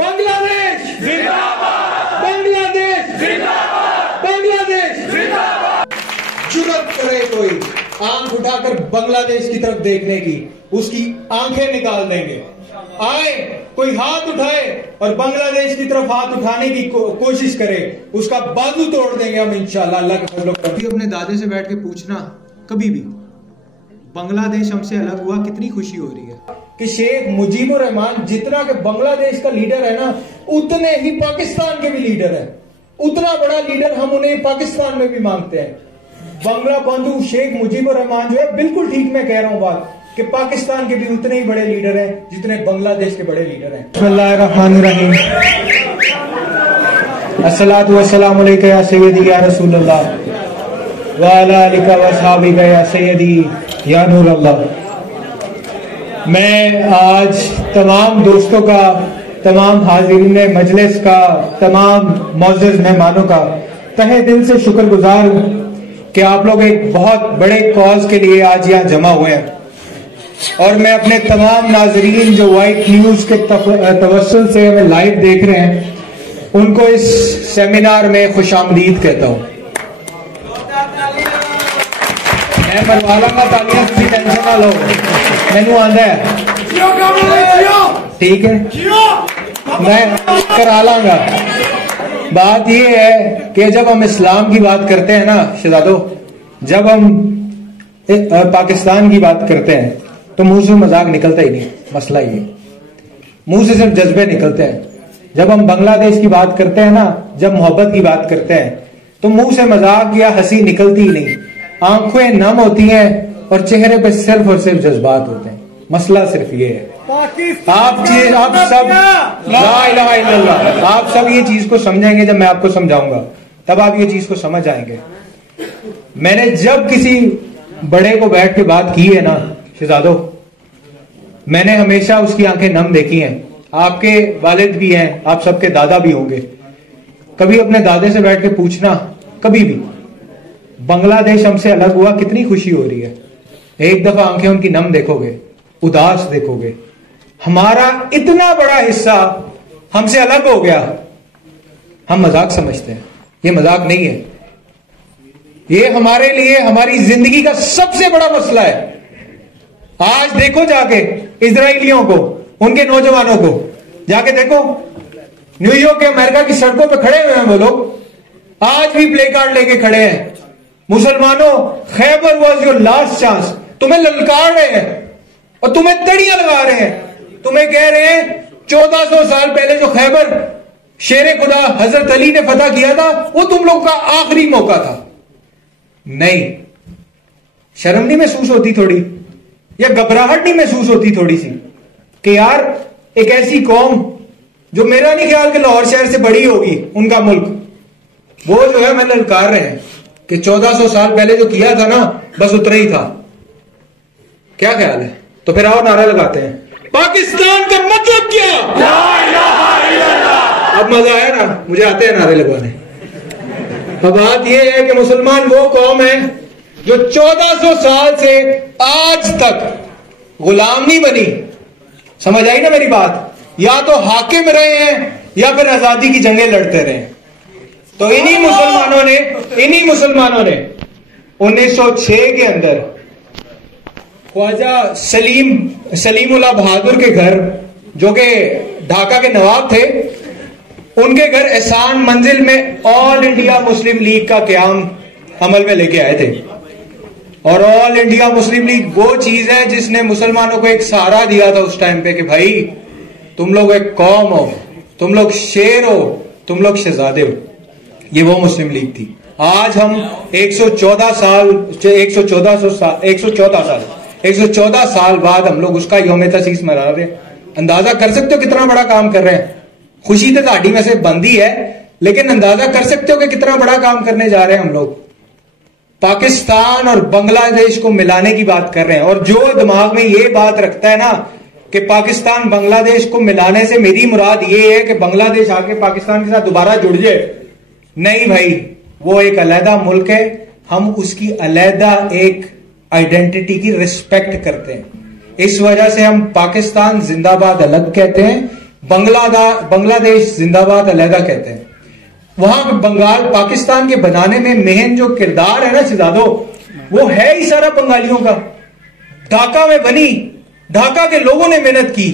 बांग्लादेश जिंदाबाद, बांग्लादेश जिंदाबाद, बांग्लादेश जिंदाबाद। जुर्रत करे कोई आंख उठाकर बांग्लादेश की तरफ देखने की, उसकी आंखें निकाल देंगे। आए कोई हाथ उठाए और बांग्लादेश की तरफ हाथ उठाने की कोशिश करे, उसका बाजू तोड़ देंगे हम इंशाल्लाह। अल्लाह के फजल। कभी अपने दादे से बैठ के पूछना, कभी भी बांग्लादेश हमसे अलग हुआ कितनी खुशी हो रही है कि शेख मुजीबुर रहमान जितना के बांग्लादेश का लीडर है ना, उतने ही पाकिस्तान के भी लीडर है। उतना बड़ा लीडर हम उन्हें पाकिस्तान में भी मांगते हैं। बांग्ला बंधु शेख मुजीबुर रहमान जो है, बिल्कुल ठीक मैं कह रहा हूं बात, कि पाकिस्तान के भी उतने ही बड़े लीडर हैं जितने बांग्लादेश के बड़े लीडर हैं। बिस्मिल्लाहिर्रहमानिर्रहीम। अस्सलातु वस्सलामु अलैका या सय्यदी या रसूलल्लाह व अला आलिका व अस्हाबिका या सय्यदी या नूर अल्लाह। मैं आज तमाम दोस्तों का, तमाम हाजिरीन मजलिस का, तमाम मोअज़्ज़िज़ मेहमानों का तहे दिल से शुक्रगुजार हूं कि आप लोग एक बहुत बड़े कॉज के लिए आज यहाँ जमा हुए हैं। और मैं अपने तमाम नाजरीन जो वाइट न्यूज के तवस्सुल से हमें लाइव देख रहे हैं, उनको इस सेमिनार में खुशामदीद कहता हूँ। मैं मरवा लांगा तालियां, तुम टेंशन ना लो, मैनू आंदा है, ठीक है, मैं करा लांगा। बात यह है कि जब हम इस्लाम की बात करते हैं ना शहजादो, जब हम पाकिस्तान की बात करते हैं तो मुंह से मजाक निकलता ही नहीं। मसला ये मुंह से सिर्फ जज्बे निकलते हैं। जब हम बांग्लादेश की बात करते हैं ना, जब मोहब्बत की बात करते हैं, तो मुंह से मजाक या हंसी निकलती ही नहीं। आंखें नम होती हैं और चेहरे पे सिर्फ और सिर्फ जज्बात होते हैं। मसला सिर्फ ये है। आप सब ला इलाहा इल्लल्लाह, आप सब ये चीज को समझेंगे जब मैं आपको समझाऊंगा, तब आप ये चीज को समझ आएंगे। मैंने जब किसी बड़े को बैठ के बात की है ना शहजादो, मैंने हमेशा उसकी आंखें नम देखी हैं। आपके वालिद भी हैं, आप सबके दादा भी होंगे। कभी अपने दादे से बैठ के पूछना, कभी भी बांग्लादेश हमसे अलग हुआ कितनी खुशी हो रही है। एक दफा आंखें उनकी नम देखोगे, उदास देखोगे, हमारा इतना बड़ा हिस्सा हमसे अलग हो गया। हम मजाक समझते हैं, ये मजाक नहीं है। ये हमारे लिए हमारी जिंदगी का सबसे बड़ा मसला है। आज देखो जाके इजराइलियों को, उनके नौजवानों को जाके देखो, न्यूयॉर्क के अमेरिका की सड़कों पे खड़े हुए हैं वो लोग, आज भी प्ले कार्ड लेके खड़े हैं। मुसलमानों, Khyber was your last chance. तुम्हें ललकार रहे हैं और तुम्हें तड़ियां लगा रहे हैं। तुम्हें कह रहे हैं 1400 साल पहले जो खैबर शेरे खुदा हजरत अली ने फतह किया था, वो तुम लोग का आखिरी मौका था। नहीं, शर्म नहीं महसूस होती थोड़ी, या घबराहट नहीं महसूस होती थोड़ी सी कि यार एक ऐसी कौम जो मेरा नहीं ख्याल कि लाहौर शहर से बड़ी होगी, उनका मुल्क, वो जो है मैं ललकार रहे हैं कि 1400 साल पहले जो किया था ना, बस उतना ही था। क्या ख्याल है? तो फिर आओ नारा लगाते हैं, पाकिस्तान का मतलब क्या? अब मजा आया ना, मुझे आते हैं नारे लगवाने। अब बात यह है कि मुसलमान वो कौम है जो 1400 साल से आज तक गुलाम नहीं बनी। समझ आई ना मेरी बात? या तो हाकिम रहे हैं या फिर आजादी की जंगें लड़ते रहे। तो इन्हीं मुसलमानों ने 1906 के अंदर ख्वाजा सलीमुल्लाह बहादुर के घर, जो कि ढाका के नवाब थे, उनके घर एहसान मंजिल में ऑल इंडिया मुस्लिम लीग का क्याम अमल में लेके आए थे। और ऑल इंडिया मुस्लिम लीग वो चीज है जिसने मुसलमानों को एक सहारा दिया था उस टाइम पे कि भाई तुम लोग एक कौम हो, तुम लोग शेर हो, तुम लोग शहजादे हो। ये वो मुस्लिम लीग थी। आज हम 114 साल बाद हम लोग उसका यौम तसीस मना रहे हैं। अंदाजा कर सकते हो कितना बड़ा काम कर रहे हैं। खुशी तो ताड़ी में से बंदी है, लेकिन अंदाजा कर सकते हो कि कितना बड़ा काम करने जा रहे हैं हम लोग। पाकिस्तान और बांग्लादेश को मिलाने की बात कर रहे हैं। और जो दिमाग में ये बात रखता है ना कि पाकिस्तान बांग्लादेश को मिलाने से मेरी मुराद ये है कि बांग्लादेश आके पाकिस्तान के साथ दोबारा जुड़ जाए, नहीं भाई, वो एक अलहदा मुल्क है। हम उसकी अलहदा एक आइडेंटिटी की रिस्पेक्ट करते हैं। इस वजह से हम पाकिस्तान जिंदाबाद अलग कहते हैं, बांग्लादेश जिंदाबाद अलहदा कहते हैं। वहां बंगाल पाकिस्तान के बनाने में मेहन जो किरदार है ना शहजादो, वो है ही सारा बंगालियों का। ढाका में बनी, ढाका के लोगों ने मेहनत की।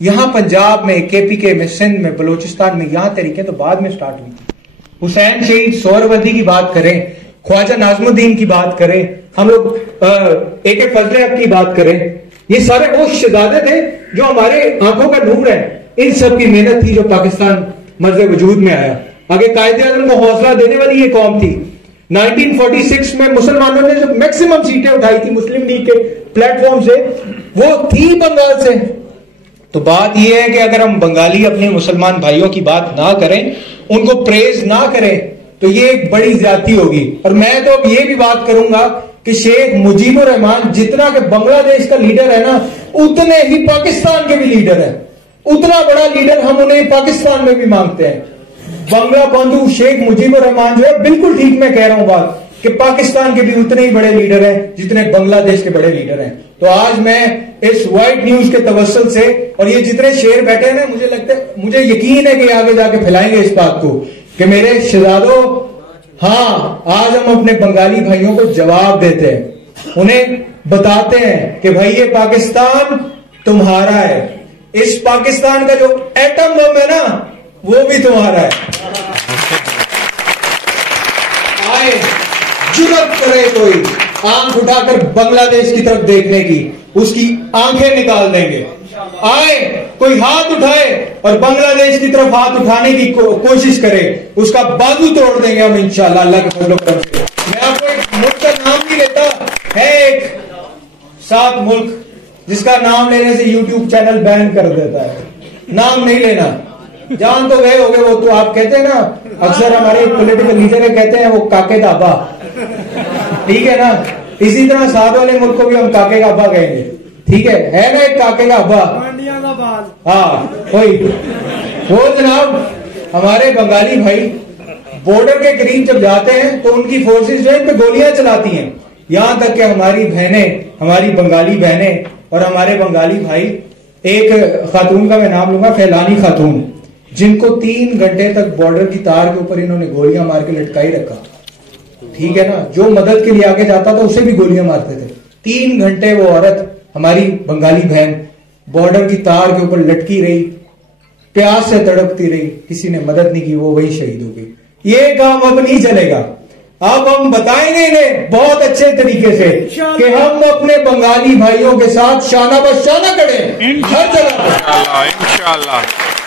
यहां पंजाब में, केपीके में, सिंध में, बलूचिस्तान में यहां तरीके तो बाद में स्टार्ट हुई थी। हुसैन शहीद सोहरावर्दी की बात करें, ख्वाजा नाजमुद्दीन की बात करें, हम लोग AK फजले हक की बात करें, ये सारे वो शहजादे थे जो हमारे आंखों का नूर है। इन सब की मेहनत थी जो पाकिस्तान मर्ज़ वजूद में आया। आगे कायदे आज़म को हौसला देने वाली ये कौम थी। 1946 में मुसलमानों ने जो मैक्सिमम सीटें उठाई थी मुस्लिम लीग के प्लेटफॉर्म से, वो थी बंगाल से। तो बात यह है कि अगर हम बंगाली अपने मुसलमान भाइयों की बात ना करें, उनको प्रेज ना करें, तो ये एक बड़ी ज्यादती होगी। और मैं तो अब ये भी बात करूंगा कि शेख मुजीबुर रहमान जितना के बांग्लादेश का लीडर है ना, उतने ही पाकिस्तान के भी लीडर है। उतना बड़ा लीडर हम उन्हें पाकिस्तान में भी मांगते हैं। बंगला बंधु शेख मुजीबुर रहमान जो है, बिल्कुल ठीक मैं कह रहा हूं बात, कि पाकिस्तान के भी उतने ही बड़े लीडर हैं जितने बांग्लादेश के बड़े लीडर हैं। तो आज मैं इस व्हाइट न्यूज के तवस्सुल से, और ये जितने शेर बैठे हैं ना, मुझे लगता है, मुझे यकीन है कि आगे जाके फैलाएंगे इस बात को कि मेरे शहजादों, हाँ, आज हम अपने बंगाली भाइयों को जवाब देते हैं, उन्हें बताते हैं कि भाई ये पाकिस्तान तुम्हारा है। इस पाकिस्तान का जो एटम बम है ना, वो भी तुम्हारा है। आए, जुर्रत करे कोई आंख उठाकर बांग्लादेश की तरफ देखने की, उसकी आंखें निकाल देंगे। आए, कोई हाथ उठाए और बांग्लादेश की तरफ हाथ उठाने की कोशिश करे, उसका बाजू तोड़ देंगे हम इंशाल्लाह, अल्लाह के फजल करम से। मैं आपको एक मुल्क का नाम नहीं लेता, है एक सात मुल्क जिसका नाम लेने से यूट्यूब चैनल बैन कर देता है। नाम नहीं लेना, जान तो गए होगे। वो तो आप कहते हैं ना, अक्सर हमारे पॉलिटिकल लीडर कहते हैं वो काके का अब्बा, ठीक है ना। इसी तरह साथ वाले मुल्क को भी हम काके का अब्बा कहेंगे, ठीक है ना, एक काके का अब्बा। हाँ, वही वो जनाब, हमारे बंगाली भाई बॉर्डर के करीब जब जाते हैं तो उनकी फोर्सेस जो है इन पे गोलियां चलाती हैं। यहां तक कि हमारी बहनें, हमारी बंगाली बहनें और हमारे बंगाली भाई, एक खातून का मैं नाम लूंगा, फैलानी खातून, जिनको 3 घंटे तक बॉर्डर की तार के ऊपर इन्होंने गोलियां मार के लटकाई रखा, ठीक है ना। जो मदद के लिए आगे जाता था उसे भी गोलियां मारते थे। 3 घंटे वो औरत, हमारी बंगाली बहन, बॉर्डर की तार के ऊपर लटकी रही, प्यास से तड़पती रही, किसी ने मदद नहीं की, वो वही शहीद हो गई। ये काम अब नहीं चलेगा। अब हम बताएंगे इन्हें बहुत अच्छे तरीके से कि हम अपने बंगाली भाइयों के साथ शाना बशाना खड़े हर जगह। इंशाअल्लाह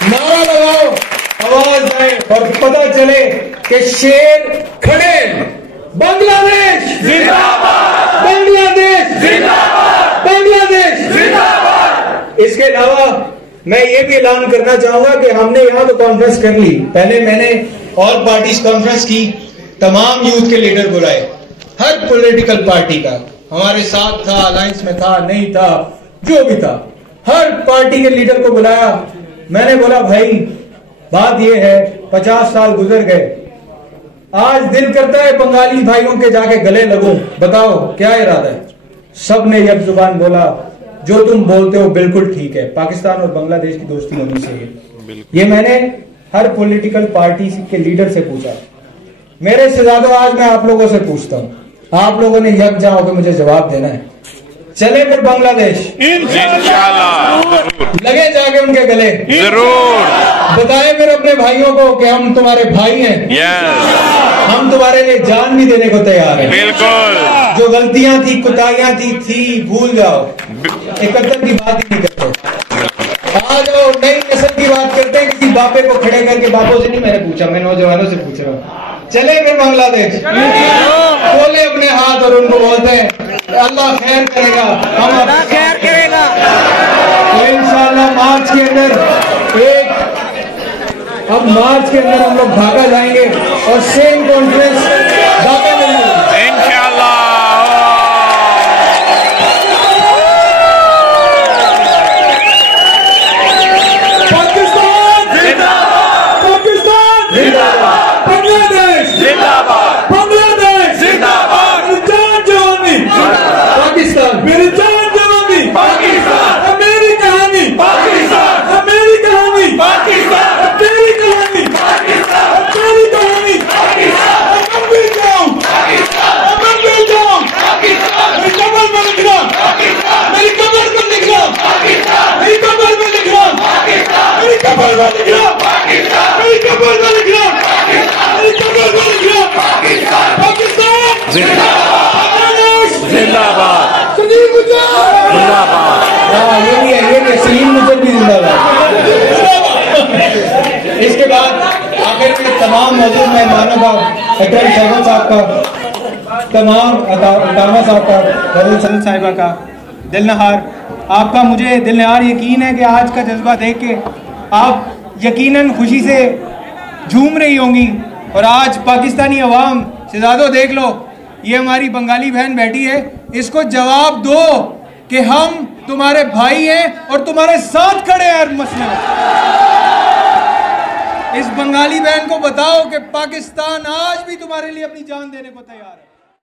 नारा लगाओ, आवाज आए और पता चले कि शेर खड़े। बांग्लादेश जिंदाबाद, बांग्लादेश जिंदाबाद, बांग्लादेश जिंदाबाद। इसके अलावा मैं ये भी ऐलान करना चाहूंगा कि हमने यहाँ तो कॉन्फ्रेंस कर ली, पहले मैंने और पार्टीज कॉन्फ्रेंस की, तमाम यूथ के लीडर बुलाए, हर पॉलिटिकल पार्टी का हमारे साथ था, अलायंस में था, नहीं था, जो भी था, हर पार्टी के लीडर को बुलाया। मैंने बोला भाई बात यह है, 50 साल गुजर गए, आज दिल करता है बंगाली भाइयों के जाके गले लगूं, बताओ क्या इरादा है। सब ने एक जुबान बोला, जो तुम बोलते हो बिल्कुल ठीक है, पाकिस्तान और बांग्लादेश की दोस्ती होनी चाहिए। ये मैंने हर पॉलिटिकल पार्टी के लीडर से पूछा। मेरे शहजादों, आज मैं आप लोगों से पूछता हूँ, आप लोगों ने यकजा होकर मुझे जवाब देना है। चले फिर बांग्लादेश इंशाल्लाह, लगे जाके उनके गले जरूर, बताए फिर अपने भाइयों को कि हम तुम्हारे भाई हैं, हम तुम्हारे लिए जान भी देने को तैयार हैं। बिल्कुल, जो गलतियां थी, कुताहियां थी भूल जाओ, इकट्ठा की बात ही नहीं करते। आज वो नई नस्ल की बात करते हैं, किसी बापे को खड़े करके, बापों से नहीं मैंने पूछा, मैं नौजवानों से पूछ रहा हूँ। चले फिर बांग्लादेश, खोले अपने हाथ और उनको बोलते हैं अल्लाह खैर करेगा, हम खैर करेगा। तो इंशाअल्लाह मार्च के अंदर अब मार्च के अंदर हम लोग ढाका जाएंगे और सेम कॉन्फ्रेंस ढाका में इंशाअल्लाह। पाकिस्तान जिंदाबाद, पाकिस्तान जिंदाबाद, बांग्लादेश जिंदाबाद, बांग्लादेश जिंदाबाद, जान जवानी पाकिस्तान, मेरी जान जवानी पाकिस्तान, मेरी कहानी पाकिस्तान, मेरी कहानी जिंदाबाद जिंदाबाद। ये भी है, ये भी सलीम मुझे भी जिंदाबाद। इसके बाद आखिर में तमाम मौजूद मेहमानों का, अकरम शहबाज साहब का, तमाम अतामा साहब का, रजल साहिबा का दिलनहार, आपका मुझे दिलनहार यकीन है कि आज का जज्बा देख के आप यकीनन खुशी से झूम रही होंगी। और आज पाकिस्तानी अवाम शहजादों देख लो, ये हमारी बंगाली बहन बैठी है, इसको जवाब दो कि हम तुम्हारे भाई हैं और तुम्हारे साथ खड़े हैं हर मसले में। इस बंगाली बहन को बताओ कि पाकिस्तान आज भी तुम्हारे लिए अपनी जान देने को तैयार है।